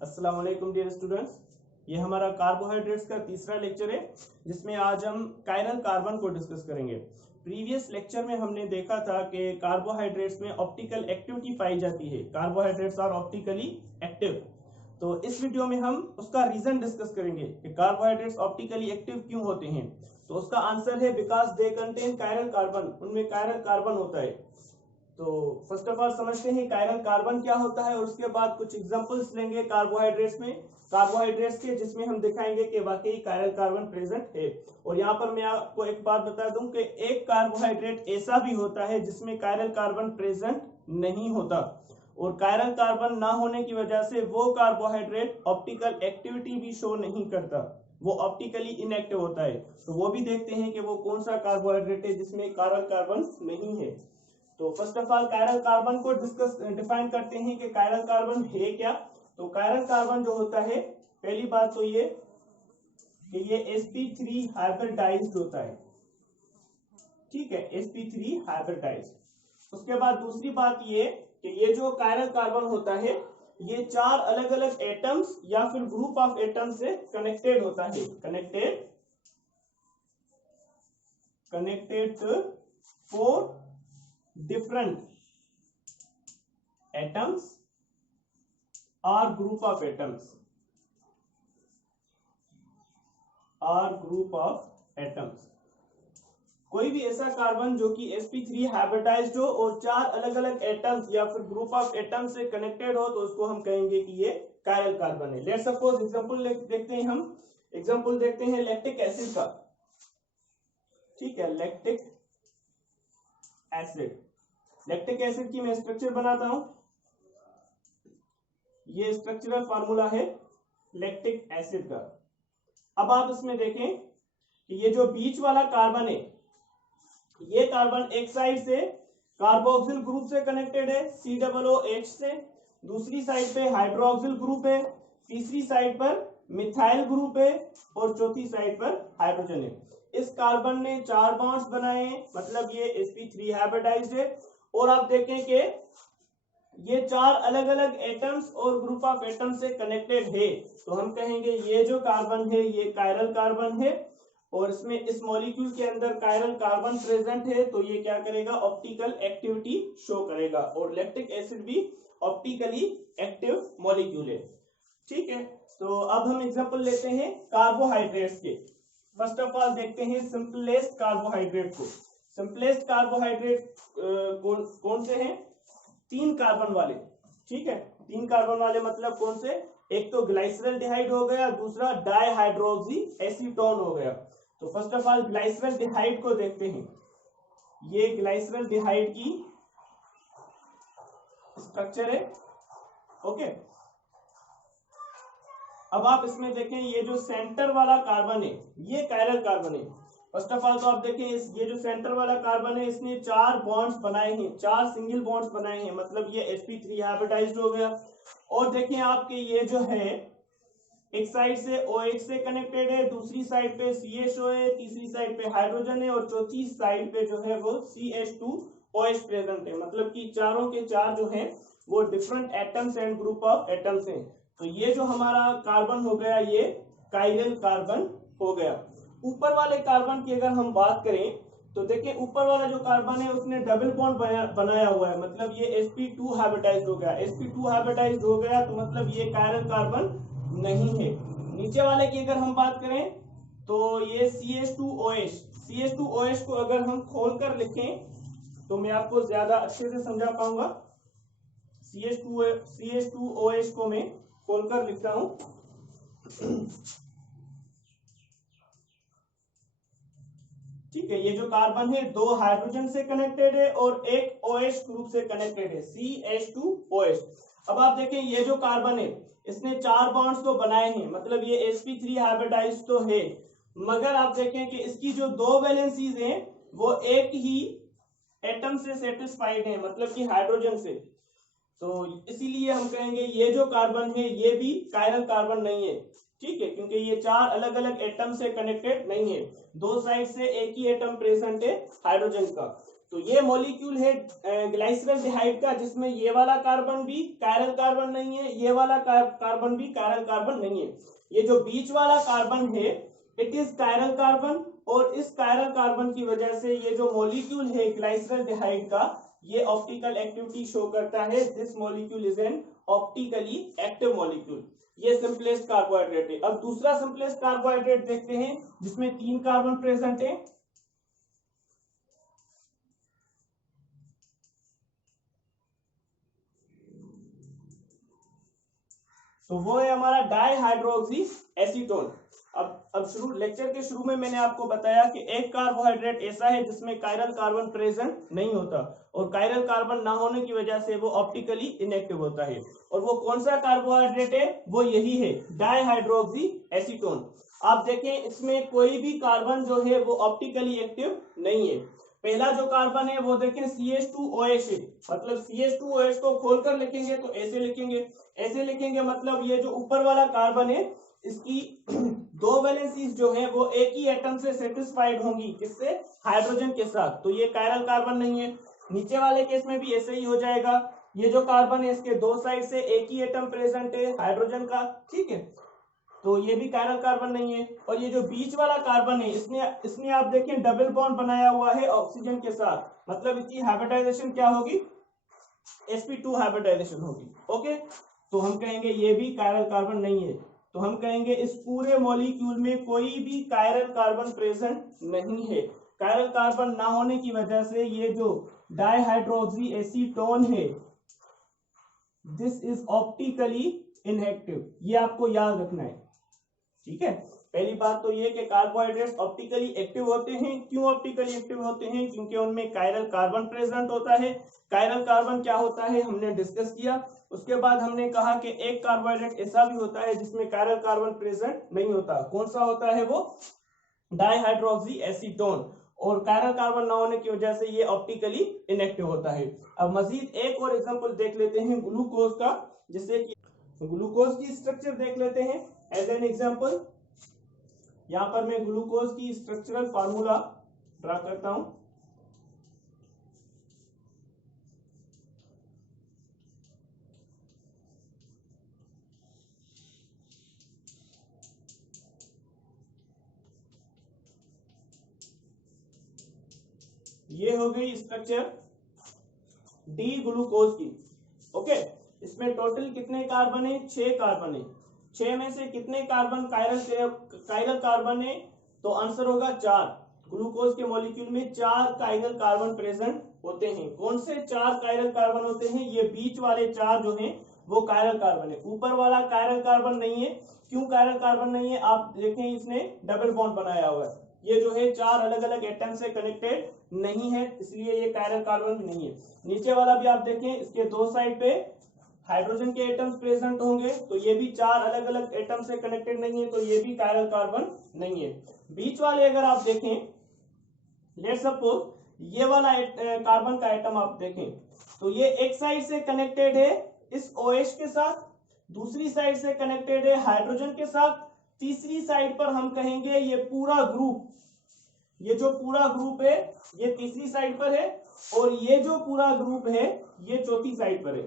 अस्सलाम वालेकुम dear students. ये हमारा कार्बोहाइड्रेट्स का तीसरा लेक्चर है जिसमें आज हम कायरल कार्बन को डिस्कस करेंगे। प्रीवियस लेक्चर में हमने देखा था कि कार्बोहाइड्रेट्स में ऑप्टिकल एक्टिविटी पाई जाती है, कार्बोहाइड्रेट्स आर ऑप्टिकली एक्टिव। तो इस वीडियो में हम उसका रीजन डिस्कस करेंगे कि कार्बोहाइड्रेट्स ऑप्टिकली एक्टिव क्यों होते हैं। तो उसका आंसर है because they contain chiral carbon, उनमें कायरल कार्बन होता है। तो फर्स्ट ऑफ ऑल समझते हैं कायरल कार्बन क्या होता है और उसके बाद कुछ एग्जांपल्स लेंगे कार्बोहाइड्रेट्स के जिसमें हम दिखाएंगे कि वाकई कायरल कार्बन प्रेजेंट है। और यहाँ पर मैं आपको एक बात बता दूं कि एक कार्बोहाइड्रेट ऐसा भी होता है जिसमें कायरल कार्बन प्रेजेंट नहीं होता, और कायरल कार्बन ना होने की वजह से वो कार्बोहाइड्रेट ऑप्टिकल एक्टिविटी भी शो नहीं करता, वो ऑप्टिकली इनएक्टिव होता है। तो वो भी देखते हैं कि वो कौन सा कार्बोहाइड्रेट है जिसमें कायरल कार्बन नहीं है। तो first of all chiral carbon को डिफाइन करते हैं कि कायरल कार्बन है क्या। तो कायरल कार्बन जो होता है, पहली बात तो ये कि ये sp3 हाइब्रिडाइज्ड होता है, ठीक है, sp3 हाइब्रिडाइज्ड। उसके बाद दूसरी बात ये कि ये जो कायरल कार्बन होता है ये चार अलग अलग एटम्स या फिर ग्रुप ऑफ एटम्स से कनेक्टेड होता है, connected four different atoms or group of atoms कोई भी ऐसा कार्बन जो कि sp3 हाइब्रिडाइज्ड हो और चार अलग अलग एटम्स या फिर ग्रुप ऑफ एटम्स से कनेक्टेड हो तो उसको हम कहेंगे कि ये कायरल कार्बन है। लेट्स सपोज एग्जांपल देखते हैं, हम एग्जांपल देखते हैं लैक्टिक एसिड का, ठीक है, लैक्टिक एसिड। लैक्टिक एसिड की मैं स्ट्रक्चर बनाता हूं, ये स्ट्रक्चरल फार्मूला है लैक्टिक एसिड का। अब आप इसमें देखें कि ये जो बीच वाला कार्बन है, ये कार्बन एक साइड से कार्बोक्सिल ग्रुप से कनेक्टेड है COOH से, दूसरी साइड पे हाइड्रोक्सिल ग्रुप है, तीसरी साइड पर मिथाइल ग्रुप है और चौथी साइड पर हाइड्रोजन है। इस कार्बन ने चार बॉन्ड्स बनाए हैं, मतलब ये sp3 हाइब्रिडाइज्ड है। और आप देखें कि ये चार अलग अलग एटम्स और ग्रुप ऑफ एटम्स से कनेक्टेड है, तो हम कहेंगे ये जो कार्बन है ये कायरल कार्बन है। और इसमें इस मॉलिक्यूल के अंदर कायरल कार्बन प्रेजेंट है, तो ये क्या करेगा, ऑप्टिकल एक्टिविटी शो करेगा। और लैक्टिक एसिड भी ऑप्टिकली एक्टिव मॉलिक्यूल है, ठीक है। तो अब हम एग्जांपल लेते हैं कार्बोहाइड्रेट्स के। फर्स्ट ऑफ ऑल देखते हैं सिंपलेस्ट कार्बोहाइड्रेट को। सिंपलेस्ट कार्बोहाइड्रेट कौन से हैं? तीन कार्बन वाले, ठीक है, तीन कार्बन वाले मतलब कौन से? एक तो ग्लाइसरल्डिहाइड हो गया, दूसरा डाइहाइड्रोक्सी एसीटोन हो गया। तो फर्स्ट ऑफ ऑल ग्लाइसरल्डिहाइड को देखते हैं, ये ग्लाइसरल्डिहाइड की स्ट्रक्चर है, ओके। अब आप इसमें देखें ये जो सेंटर वाला कार्बन है ये कायरल कार्बन है। फर्स्ट ऑफ ऑल तो आप देखें ये जो सेंटर वाला कार्बन है इसने चार बॉन्ड्स बनाए हैं, चार सिंगल बॉन्ड्स बनाए हैं, मतलब ये sp3 हाइब्रिडाइज्ड हो गया। और देखें आपके ये जो है एक साइड से OH से कनेक्टेड है, दूसरी साइड पे CHO है, तीसरी साइड पे हाइड्रोजन है और चौथी साइड पे जो है वो CH2OH प्रेजेंट है, मतलब कि चारों के चार जो है वो different atoms and group of atoms हैं। तो ये जो हमारा कार्बन हो गया ये कायरल कार्बन हो गया। ऊपर वाले कार्बन की अगर हम बात करें तो देखिए ऊपर वाला जो कार्बन है उसने डबल बॉन्ड बनाया हुआ है, मतलब ये sp2 हाइब्रिडाइज्ड हो गया। sp2 हाइब्रिडाइज्ड हो गया तो मतलब ये कायरल कार्बन नहीं है। नीचे वाले की अगर हम बात करें तो ये CH2OH को अगर हम खोलकर लिखें तो मैं आपको ज्यादा अच्छे से समझा पाऊंगा। CH2OH को मैं खोलकर लिखता हूं, ठीक है। ये जो कार्बन है दो हाइड्रोजन से कनेक्टेड है और एक OH ग्रुप से कनेक्टेड है CH2OH। अब आप देखें ये जो कार्बन है इसने चार बॉन्ड्स तो बनाए हैं, मतलब ये sp3 हाइब्रिडाइज्ड तो है, मगर आप देखें कि इसकी जो दो वैलेंसीज हैं वो एक ही एटम से सेटिस्फाइड है, मतलब कि हाइड्रोजन से। तो इसीलिए हम कहेंगे ये जो कार्बन है ये भी कायरल कार्बन नहीं है, ठीक है, क्योंकि ये चार अलग अलग एटम से कनेक्टेड नहीं है, दो साइड से एक ही एटम प्रेजेंट है हाइड्रोजन का। तो ये मॉलिक्यूल है ग्लाइसरल्डिहाइड का, जिसमें ये वाला कार्बन भी कायरल कार्बन नहीं है, ये वाला कार्बन भी कायरल कार्बन नहीं है। ये जो बीच वाला कार्बन है इट इज कायरल कार्बन, और इस कायरल कार्बन की वजह से ये जो मॉलिक्यूल है ग्लाइसरल्डिहाइड का ये ऑप्टिकल एक्टिविटी शो करता है। This molecule is an optically active molecule. ये सिंपलेस्ट कार्बोहाइड्रेट है। अब दूसरा सिंपलेस्ट कार्बोहाइड्रेट देखते हैं जिसमें 3 कार्बन प्रेजेंट है। तो वो है हमारा डाईहाइड्रोक्सी एसीटोन। अब शुरू लेक्चर के शुरू में मैंने आपको बताया कि एक कार्बोहाइड्रेट ऐसा है जिसमें कायरल कार्बन प्रेजेंट नहीं होता, और कायरल कार्बन ना होने की वजह से वो ऑप्टिकली इनएक्टिव होता है। और वो कौन सा कार्बोहाइड्रेट है? वो यही है, डाईहाइड्रोक्सी एसीटोन। आप देखें इसमें कोई भी कार्बन जो है वो ऑप्टिकली एक्टिव नहीं है। पहला जो कार्बन है वो देखें CH2OH है, मतलब CH2OH को खोलकर लिखेंगे तो ऐसे लिखेंगे, मतलब ये जो ऊपर वाला कार्बन है इसकी 2 वैलेंसीज जो है वो एक ही एटम से सेटिस्फाइड होंगी, किससे? हाइड्रोजन के साथ। तो ये कायरल कार्बन नहीं है। नीचे वाले केस में भी ऐसे ही हो जाएगा। ये जो कार्बन है इसके 2 साइड से एक ही एटम प्रेजेंट है हाइड्रोजन का, ठीक है, तो ये भी कायरल कार्बन नहीं है। और ये जो बीच वाला कार्बन है इसने आप देखें डबल बॉन्ड बनाया हुआ है ऑक्सीजन के साथ, मतलब इसकी हाइब्रिडाइजेशन क्या होगी? sp2 हाइब्रिडाइजेशन होगी। ओके, तो हम कहेंगे ये भी कायरल कार्बन नहीं है। तो हम कहेंगे इस पूरे मॉलिक्यूल में कोई भी कायरल कार्बन प्रेजेंट नहीं है। कायरल कार्बन ना होने की वजह से ये जो डाईहाइड्रोक्सी एसीटोन है दिस इज ऑप्टिकली इनएक्टिव। ये आपको याद रखना है, ठीक है। पहली बात तो ये कि कार्बोहाइड्रेट्स ऑप्टिकली एक्टिव होते हैं। क्यों ऑप्टिकली एक्टिव होते हैं? क्योंकि उनमें कायरल कार्बन प्रेजेंट होता है। कायरल कार्बन क्या होता है हमने डिस्कस किया। उसके बाद हमने कहा कि एक कार्बोहाइड्रेट ऐसा भी होता है जिसमें कायरल कार्बन प्रेजेंट नहीं होता। कौन सा होता है वो? Dihydroxy acetone. और कायरल कार्बन ना होने की वजह से ये ऑप्टिकली इनएक्टिव होता है। अब मजीद एक और एग्जांपल देख लेते हैं ग्लूकोज का, जिससे कि ग्लूकोज की स्ट्रक्चर देख लेते हैं एज एन एग्जांपल। यहां पर मैं ग्लूकोज की स्ट्रक्चरल फार्मूला ड्रा करता हूं। ये हो गई स्ट्रक्चर डी ग्लूकोज की। ओके, इसमें टोटल कितने कार्बन है? 6 कार्बन है। 6 में से कितने कार्बन कायरल कार्बन है? तो आंसर होगा 4। ग्लूकोज के मॉलिक्यूल में 4 कायरल कार्बन प्रेजेंट होते हैं। कौन से 4 कायरल कार्बन होते हैं? ये बीच वाले 4 जो हैं वो कायरल कार्बन है। ऊपर वाला कायरल कार्बन नहीं है। क्यों कायरल कार्बन नहीं है? आप देखें इसने डबल बॉन्ड बनाया हुआ है। ये जो है 4 अलग अलग एटम से कनेक्टेड नहीं है, इसलिए ये कायरल कार्बन भी नहीं है। नीचे वाला भी आप देखें, इसके 2 साइड पे हाइड्रोजन के एटम्स प्रेजेंट होंगे, तो ये भी 4 अलग अलग एटम से कनेक्टेड नहीं है, तो ये भी कायरल कार्बन नहीं है। बीच वाले अगर आप देखें, लेट्स सपोज ये वाला कार्बन का एटम आप देखें, तो ये एक साइड से कनेक्टेड है इस OH के साथ, दूसरी साइड से कनेक्टेड है हाइड्रोजन के साथ, तीसरी साइड पर हम कहेंगे ये पूरा ग्रुप, ये जो पूरा ग्रुप है ये तीसरी साइड पर है, और ये जो पूरा ग्रुप है ये चौथी साइड पर है,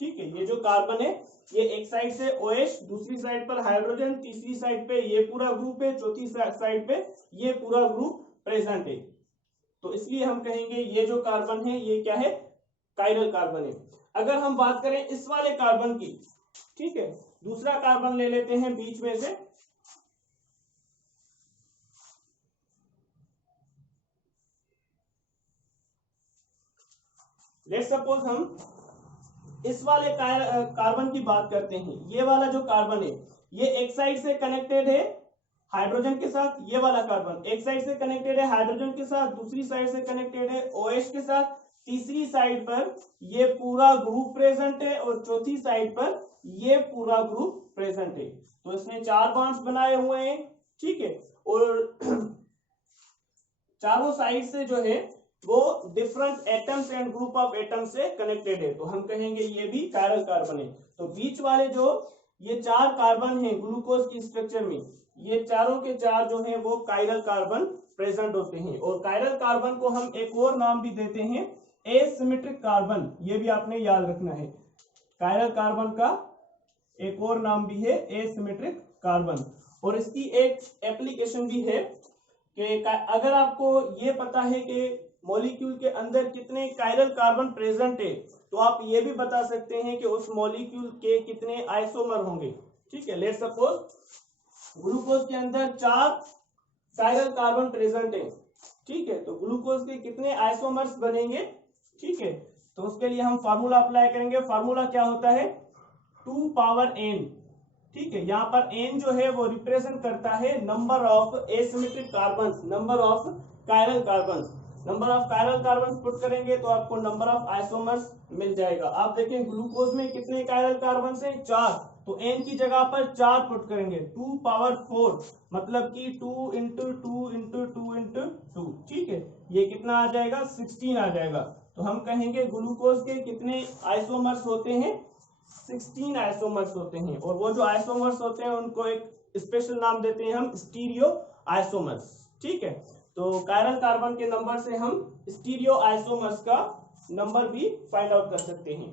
ठीक है। ये जो कार्बन है ये एक साइड से OH, दूसरी साइड पर हाइड्रोजन, तीसरी साइड पे ये पूरा ग्रुप है, चौथी साइड पे ये पूरा ग्रुप प्रेजेंट है। तो इसलिए हम कहेंगे ये जो कार्बन है ये क्या है? कायरल कार्बन है। अगर हम बात करें इस वाले कार्बन की, ठीक है, दूसरा कार्बन ले लेते हैं बीच में से, लेट्स सपोज हम इस वाले कार्बन की बात करते हैं। ये वाला जो कार्बन है ये एक साइड से कनेक्टेड है हाइड्रोजन के साथ, ये वाला कार्बन एक साइड से कनेक्टेड है हाइड्रोजन के साथ, दूसरी साइड से कनेक्टेड है OH के साथ, तीसरी साइड पर ये पूरा ग्रुप प्रेजेंट है, और चौथी साइड पर ये पूरा ग्रुप प्रेजेंट है। तो इसने 4 बॉन्ड्स बनाए हुए हैं, ठीक है, और चारों साइड से जो है वो different atoms and group of atoms से कनेक्टेड है, तो हम कहेंगे ये भी कायरल कार्बन है। तो बीच वाले जो ये 4 कार्बन हैं ग्लूकोज की स्ट्रक्चर में, ये चारों के 4 जो हैं वो कायरल कार्बन प्रेजेंट होते हैं। और कायरल कार्बन को हम एक और नाम भी देते हैं एसिमेट्रिक कार्बन, ये भी आपने याद रखना है। कायरल कार्बन का एक और नाम भी है एसिमेट्रिक कार्बन। और इसकी एक एप्लीकेशन भी है कि अगर आपको ये पता है कि मॉलिक्यूल के अंदर कितने कायरल कार्बन प्रेजेंट है, तो आप ये भी बता सकते हैं कि उस मॉलिक्यूल के कितने आइसोमर होंगे। ठीक है, लेट्स सपोज ग्लूकोज के अंदर 4 कायरल कार्बन प्रेजेंट है। ठीक है, तो ग्लूकोज के कितने आइसोमर्स बनेंगे। ठीक है, तो उसके लिए हम फार्मूला अप्लाई करेंगे। फार्मूला क्या होता है, 2 पावर n। ठीक है, यहाँ पर n जो है वो रिप्रेजेंट करता है number of asymmetric carbon, number of chiral carbon. Number of chiral carbon put करेंगे तो आपको नंबर ऑफ आइसोमर्स मिल जाएगा। आप देखें ग्लूकोज में कितने कायरल कार्बन है, 4, तो n की जगह पर 4 पुट करेंगे, 2 पावर 4, मतलब कि 2 इंटू 2 इंटू 2 इंटू 2। ठीक है, ये कितना आ जाएगा, 16 आ जाएगा। तो हम कहेंगे ग्लूकोज के कितने आइसोमर्स होते हैं, 16 आइसोमर्स होते हैं। और वो जो आइसोमर्स होते हैं उनको एक स्पेशल नाम देते हैं हम स्टीरियो आइसोमर्स। ठीक है, तो कायरल कार्बन के नंबर से हम स्टीरियो आइसोमर्स का नंबर भी फाइंड आउट कर सकते हैं।